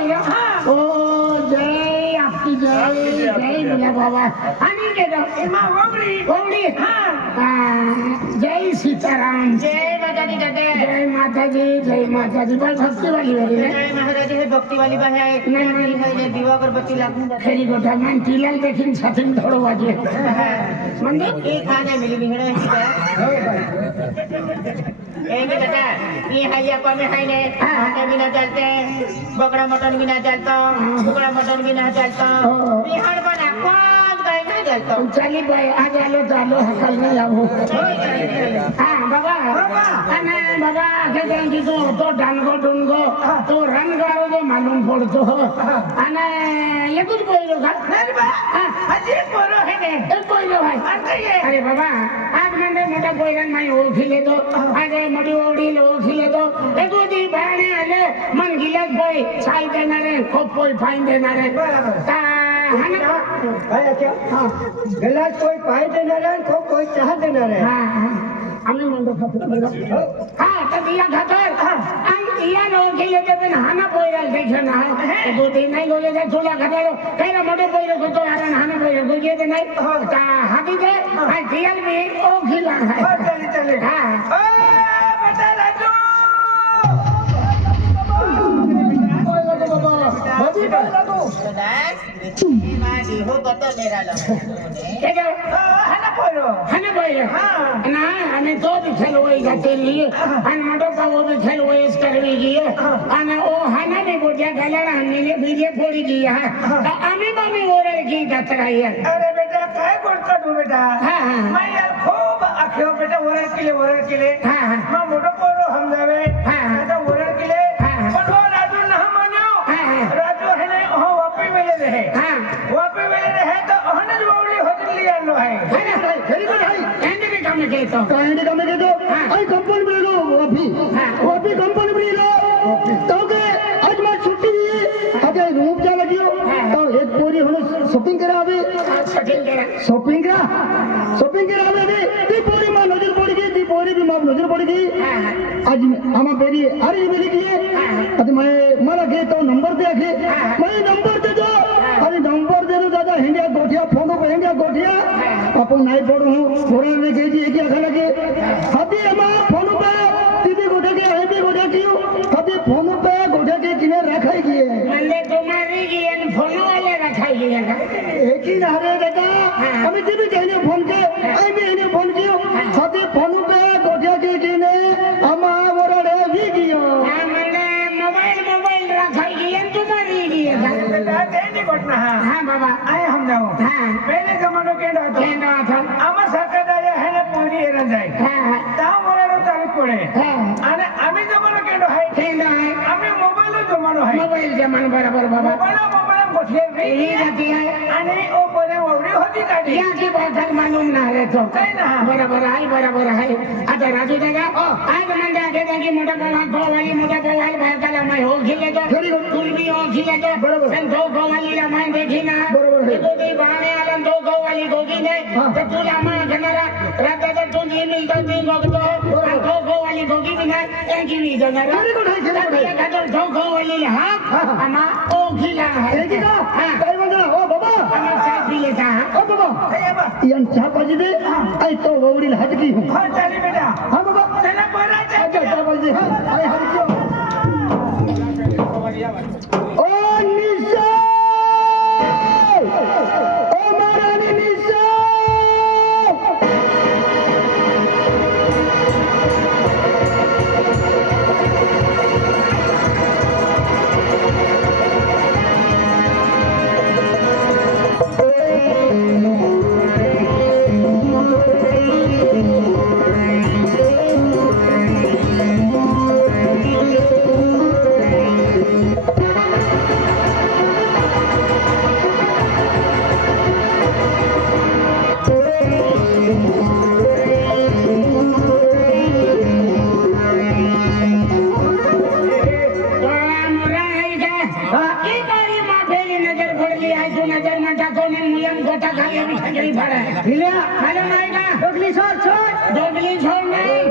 ओ जय आपकी जय जय बोला बाबा आणि केलं ओवडी जय सीताराम जय माताजी दादा जय माताजी बस भक्ती वाली वाली जय महाराज हे भक्ती वाली बाहे आहे नाही नाही दिवा अगरबत्ती लागून जाते फेरी गोठा मन तिला देखील साथीन थोडं वाजे म्हणजे एक खाना मिली बिघडे ए मी दादा ये हाय आपा में हाय ने खाना भी ना चलते बकरा मटन भी ना चलता कुकड़ा मटन भी ना चलता बिहार बना कौन कहीं ना चलता चली बाई आज आलो चालो हकल नाही आहो बाबा आणि बाबा जगंगी तो डांगो डुंगो तो रंगारो जो मालूम पडतो आणि एकच बोललो का नाही बा अजी पोरो है ने एक बोललो भाई अरे बाबा आज म्हणजे मोठा पोयरन माई ओळखीले तो आज मोठी ओढील ओळखीले तो एकोदी बाणे आले मन गिलास बोय छाई देणारे खूप पोय फाईन देणारे गलास कोई पाय देणार आहे खूप कोई चहा देणार आहे आम्ही म्हणतो तर दिया खातर आणि दिया नो गेले ते पण हाना पोयराल देखो ना तो ते नाही गोले ते तुला खातर काय ना मोठे पोयरो होतो आणि हाना पोयरो गोजे ते नाही ता हाती ते आणि दिया मी ओ खिला है चले बता राजू बबी बोला तू माझी हो कत मेराला के हाना पोरो ना आम्ही तो भी खेलवाई जाते लिए आणि मोठो पाव भी खेलवाईस करवी गिये आणि ओ हाना भी बोटिया गलर हमने बीजे फोड़ी दी है तो आम्ही मम्मी ओरल की जात रही है अरे बेटा काय करतो तू बेटा मैं यार खूप आख्यो बेटा ओरड केले मग मोठो पोरो समजावे आता ओरड केले पण वो राजू ना मान्यो राजू है ने हो वापी वेले रहे तो हनज बावड़ी होटल लिया लो है वेरी गुड है एंड भी काम के तो कांडी कमे के तो आई कंपनी में लो वापी कंपनी में लो तो के आज मैं छुट्टी आगे रूम जा लगियो तो एक पूरी हम शॉपिंग करा अभी शॉपिंग करा अभी ती पूरी मां नजर पड़ गई ती पूरी भी मां नजर पड़ गई आज आमा बेरी अरे मेरी की आज मैं मारा के तो नंबर दे के मैं नंबर दे दो अरे नंबर दे दो दादा हिंदिया गोठिया फोन पे हिंदिया गोठिया अपन नहीं पढ़ू थोड़ा ने के जी क्या खा लगे अभी हम फोन पे टीवी गोठे के है भी गोठे क्यों अभी फोन पे गोठे के किने रखाई की है मंदे तुम्हारी की एन फोन वाले रखाई है एक ही ना रे बेटा अभी टीवी कहने फोन के आई भी इन्हें फोन कियो अभी फोन पे गोठे के किने हम ओरड़े भी कियो मंदे मोबाइल रखाई है तुम्हारी की है बेटा देने घटना हां बाबा आए हम जाओ पहले जमानो के था आमा सरकार आया है ना पूरी एरन जाए ता ओरड़ो तारीख पड़े आणि आम्ही जमानो केडो है आम्ही मोबाईल जमानो बरोबर बाबा मोबाईल गोठे ही जाती है आणि ओ कोणे ओवडी होती काढी याची बात मालूम ना रे तो काय ना बरोबर आहे आता राजू दादा आज म्हणजे आगे जागी मोठा पवाल बायकाला माय हो खिले तो तुल भी हो खिले तो बरोबर पण तो गोवालीला माय देखी ना बरोबर तो ती बाणे आला तो गोवाली गोगी ने तर तुला माय घेणारा राता तू जी मिलतो ती गोगतो तो गोवाली गोगी भी ना त्यांची भी घेणारा तो गोवाली हा आमा ओ खिला है काय म्हणा ओ बाबा चहा पी लेता ओ बाबा यान चहा पाहिजे दे आई तो ओवडील हटकी हा चाली बेटा हा बाबा चला बरा चहा पाहिजे अरे हटकी ओ निशा ओ महारानी निशा दोगली छोड़ नहीं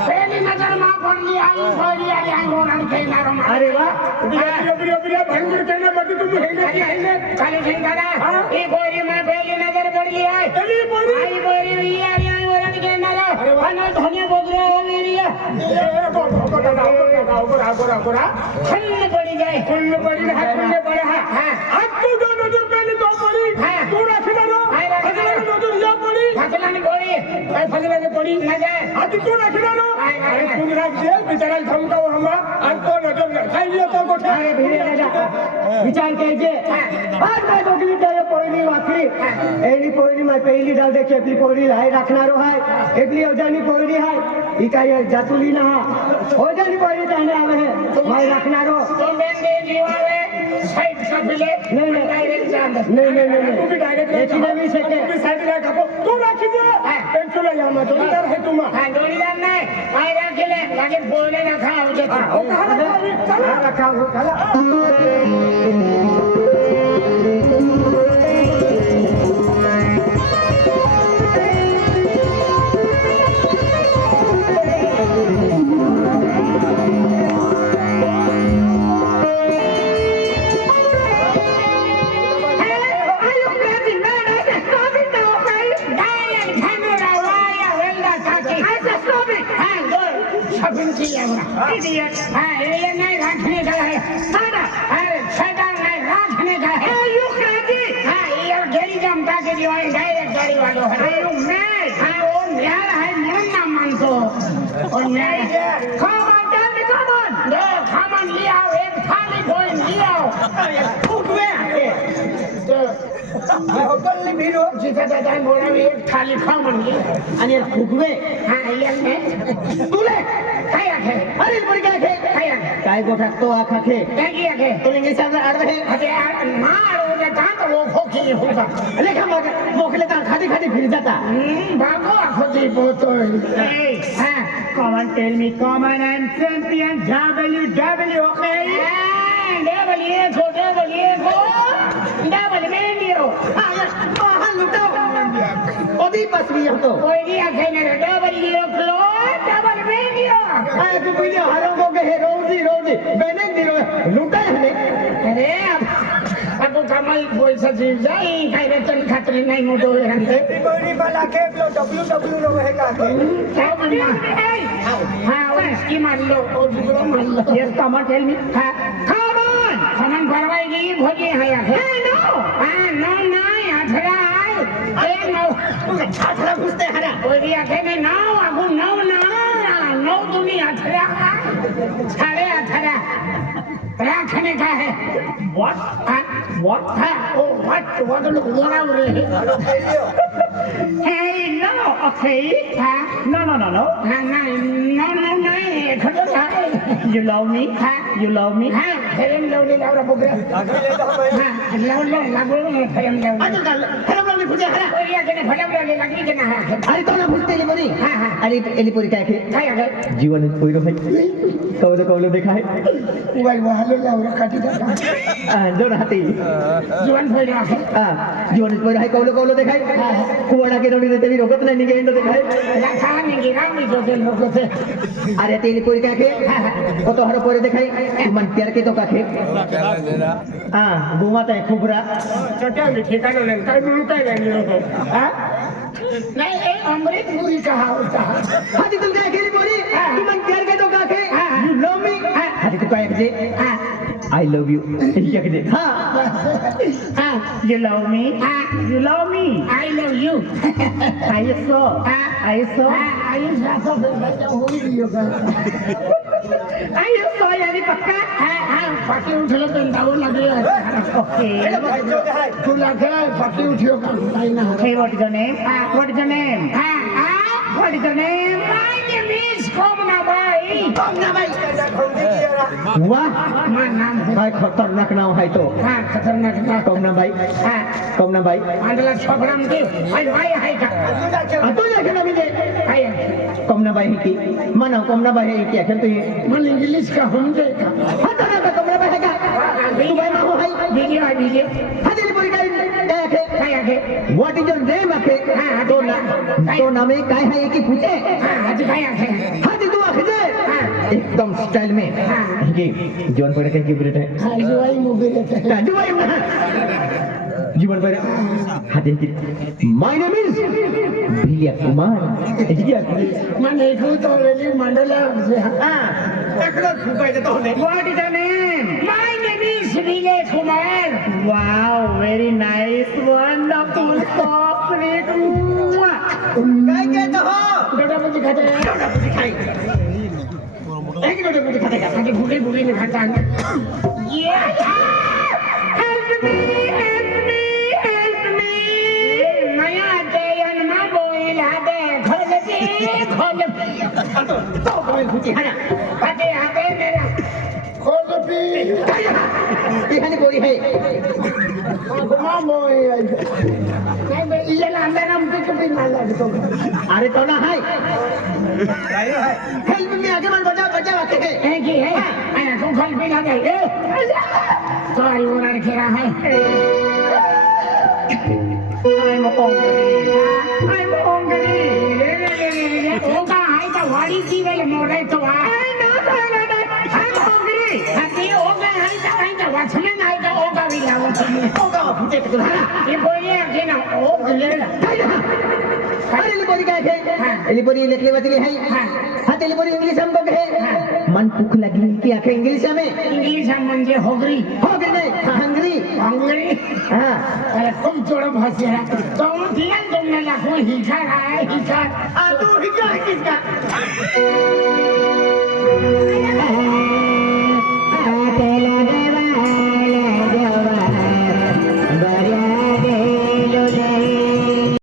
पहली नजर मां पडली आई पडली आणि अंगोरण खेळणार अरे वा भानगड करण्यामध्ये तुम्ही हे नक्की आहे ना? खाली ठेव दादा ही गोरी मा पहिली नजर पडली आहे तरी पण आई गोरी ही आणि अंगोरण खेळणार आणि धोनी बोगरे वेरी खल्ल पड़ी जाए फुल्ल पड़ी ना फुल्ल पड़े हा हाँ। आज तू जो नजर पहली तो पड़ी हाँ। तू राखी ना हाँ, राखी फजला ना। नजर या पड़ी फसलाने गोरी काय फजला ने पड़ी न जाए आज तू राखी ना हाँ, हाँ, अरे हाँ। तू राख दे बिचारा धमकाव हमा आज तो नजर ना काय लिया तो गोठे अरे भिडे राजा विचार करायचे आज काय दोघी त्याला पहिली वाकरी एली पहिली माय पहिली जाऊ दे केपली पहिली हाय राखणारो हाय एपली अजानी पहिली हाय ही काय जातुली ना अजानी पहिली त्याने आवे है माय राखणारो तो बेंदे जीवावे साइड सफिले नहीं, नहीं। डायरेक्ट जान तू भी डायरेक्ट एकी नवी शके तू भी साइड ला कापो तू राखी दे हाँ। पेंचुला या मा जोडीदार है तुम्हा हाँ जोड़ीदार नहीं माय राखिले लागे बोले ना खाओ जे ओ कहा चला रखा हो चला इडियट हाँ ये नहीं रखने का है सादा अरे सादा नहीं रखने का है यू क्रेजी हाँ ये गेरी जमता के दीवार डायरेक्ट गाड़ी वालों है यू नहीं हाँ वो न्याय है मन ना मानतो और न्याय खामन टेल खामन दे खामन ले आओ एक थाली गोइन ले आओ उठवे होटलनी भीरो जिथे दादा बोला एक थाली खामन ले आणि फुगवे हाँ ये नहीं तुले काय आखे अरे पर काय खे काय आखे काय गोठा तो आखा खे काय की आखे तुले निसार आडवे अरे यार मार उधर कहाँ तो वो खोखी होगा लेखा मोकले ता खादी खादी फिर जाता भागो खोखी बहुत Hey, हाँ come on, tell me, come on, I'm champion WW, okay? Double मेंडियो आहा लुटाओ ओदी पसवी हम तो कोई नहीं आखे ना डबल लीरो क्लो डबल मेंडियो आए तू पहले हरों के है रोजी बेने दिरो लुटाए हने अरे अब कमाई पैसा जीव जाए काय वेतन खात्री नहीं मोटो रहते गोरी वाला के लो डब्ल्यू लो है का के क्या बनना हाँ वो इसकी मान लो और दूसरा मान low yes come on tell me हाँ खमन भरवाएगी भोजी है आखे हाँ नो नहीं अठरा है ए नो छाछड़ा घुसते हरा ओरी आखे में नो आगु नो दुनी अठरा साढ़े अठरा रखने का है व्हाट है ओ व्हाट लोग बोला रहे Hey, no, okay? हाँ No. हाँ नहीं खड़ो है You love me? हाँ You love me? हाँ फेरम लौड़ी लाउरा बोगरा हाँ लौ लागो फेरम लौड़ी आज कल हरम लो फुजे हरा ओरी आखे ने फलम लौड़ी लगी के ना है अरे तो ना फुजते ले बनी हाँ हाँ अरे एली पूरी काय के काय आखे जीवन कोई है कौलो देखा है मोबाइल वाले लाउरा काटी दा जो रहती जीवन फेर आखे जीवन कोई है कौलो देखा है कुवाड़ा के रोटी देते भी रोकत नहीं के इंदो देखा है रखा नहीं गिरा नहीं जो के लोग थे अरे तेरी पूरी काय के ओ तो हर पूरे दिखाई मन प्यार के तो काखे घुमाता है खुबरा चट्या मी ठिकाण नाही काय म्हणून काय नाही होतो हाँ? नहीं ये अमृत पूरी कहा होता हाथी तुम क्या खेली बोली तू मन प्यार के तो काखे यू लव मी हाथी तू काय जे आई लव यू यक दे हां हाँ You love me? हाँ You love me? I love you I saw. I saw. हाँ आयुष रातो बच्चा हो ही नहीं होगा I saw यानी पक्का? हाँ पटी उठलो तो दाव लगे Okay. तू लगे पटी उठियो का नहीं ना Hey, what is your name? What is your name? हाँ What is your name? My name is Komna Bai कमना भाई वाह मां नाम है काय खतरनाक नाव है तो हाँ खतरनाक ना कमना भाई हाँ कमना भाई आंधला छोकराम के भाई है का तो लेके ना मिले है कमना भाई की मानो कमना भाई है क्या खेल तो ये मन इंग्लिश का हम दे का हाथ ना कमना भाई का तू भाई माहो है वीडियो है वीडियो हाथी पूरी काय के काय आखे व्हाट इज योर नेम आखे तो नाम काय है ये की पूछे हाँ आज काय आखे हाथी तू आखे हाँ एकदम स्टाइल में ये जीवन पर क्या ब्रेड है काजूबाई मोबाईल येते काजू भाई जीवन पर हाते माय नेम इज भिलिया कुमार મને એટલું તો ઓલરેડી મંડલા છે એકલો ફૂકાઈ જતો ને What is your name? My name is Vijay Kumar Wow, very nice, wonderful, so sweet. काय कहते हो ડોડાપતિ ખાતે એક ડોડાપતિ ખાતે ખાતે ભૂખી ભૂખી ને ખાતા Help me, help me, help me. નયા જયનમાં બોઈલા દે ખોલતી ખોલતી तो कोई फूटी है ખાતે હાથે મેરા ખોલતી ये हनी बोली है આંખમાં મોય નહીં બે ઈલા અંદર આમ પીક ના લાગતો अरे तो ना है हेल्प मी आगे मन बचाओ बचाओ आते हैं હે કી હે આયા તું ખોલતી ના દે તારી ઓરાડ ખેરા હે I'm hungry. I'm hungry. Oka high તો વાડી જીવેલ મોરે તો આ I'm hungry. Hathi Oka high તો વાછમે નાઈ તો ઓકા વી લાવો તમે होगा फूटे तो ना એ બોલે કે ના ઓ ગલેલા अरे लिपोरी काय है लिपोरी लिखले वाली है हाँ ते लिपोरी इंग्लिश हमको कहे मन भूख लगी कि आखे इंग्लिश में इंग्लिश म्हणजे होगरी हो गए नहीं हंगरी होगरी हाँ अरे खूप जोड़ भाषा तो दिया तुमने लाखों हिखा रहा है हिखा तू हिका है किसका